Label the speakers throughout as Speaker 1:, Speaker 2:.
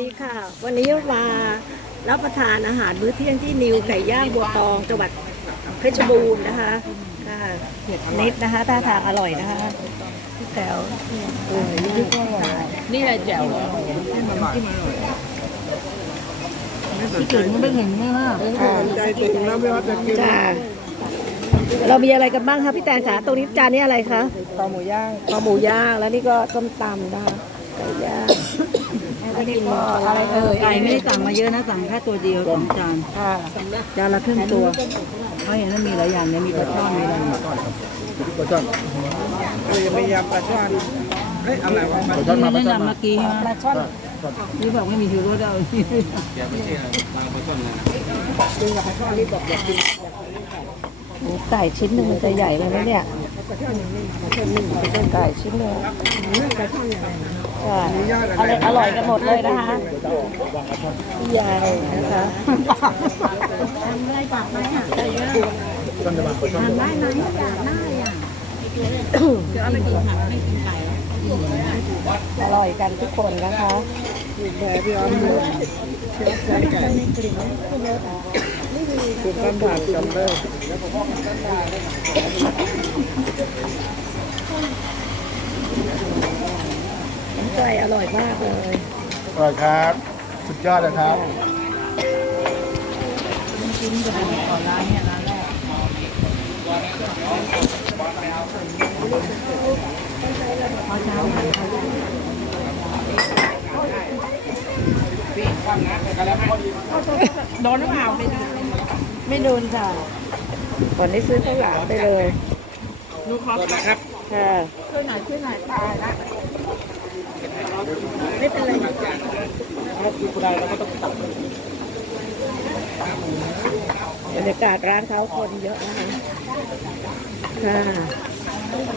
Speaker 1: ดีค่ะ วันนี้มารับประทานอาหารมื้อเที่ยงที่นิวไก่ย่างบัวตองจังหวัดเพชรบูรณ์นะคะค่ะนิดนะคะท่าทางอร่อยนะคะพี่แต๋วเออนี่ก็อร่อยนี่แหละ
Speaker 2: แจ๋ว
Speaker 3: พี่ถึงไม่ถึงใช่ไหม
Speaker 4: ใจถึงแล้วพี่ว่าจะกินจ้า
Speaker 2: เรามีอะไร
Speaker 1: กันบ้างคะพี่แตนคะตรงนี้จานนี้อะไรคะ
Speaker 2: คอห
Speaker 4: มูย่าง
Speaker 1: ข้าวหมูย่างแล้วนี่ก็ส้มตำนะคะไก่ย่าง แล้วนี่ก็อะไรเอเอ่อยไอไม่ได้
Speaker 2: สั่
Speaker 3: งมาเยอะนะสั่งแค่ตัวเดียวสองจาน
Speaker 1: ค่ะ
Speaker 3: จานละครึ่งตัวเพราะเห็นว่ามีหลายอย่างเนี่ยมีปลาช่อนมีอะไรปลา
Speaker 5: ช่อน
Speaker 4: เอ้ยไม่ยำปลาช่อนเอ้ยอะไรวะปลาช
Speaker 3: ่อนที่แนะนำเมื่อกี้ใช่ไหมปลา
Speaker 1: ช่อน
Speaker 3: นี่บอกไม่มีชูรสเอา
Speaker 1: หมูไก่ชิ้นหนึ่งมันจะใหญ่เลยนะเนี่ยไก่ชิ้นหนึ่ง ค่ะอร่อยอร่อยกันหมดเลยนะคะใหญ่ยานะคะ
Speaker 2: ทำได้ปากไหมอะทำได้ไหมอยากได้อะ
Speaker 1: คื
Speaker 2: ออะไรกินผักไม่กินไก่
Speaker 1: อร่อยกันทุกคนนะคะ
Speaker 4: แผลพี่อ้อมเชื้อสายไก่
Speaker 2: สุดขั้นฐานจำเลย
Speaker 1: ยไก่อร่อยมากเลยอ
Speaker 5: ร่อยครับ สุดยอดเลยคร
Speaker 1: ับ
Speaker 2: โดนหรือเปล่าไม่ดู
Speaker 1: ไม่โดนค่ะก่อนได้ซื้อข้าวหลามไปเลยดูขอ
Speaker 2: นะครับ
Speaker 1: ค่ะช่วยหน่อ
Speaker 2: ยช่วยหน่อยตายละ ไม่เป็นไรถ้าคุณได้เราก็ต้องตัด
Speaker 1: บรรยากาศร้านเขาคนเยอะนะคะค่ะ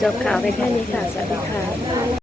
Speaker 1: จบข่าวไปแค่นี้ค่ะ สวัสดีค่ะ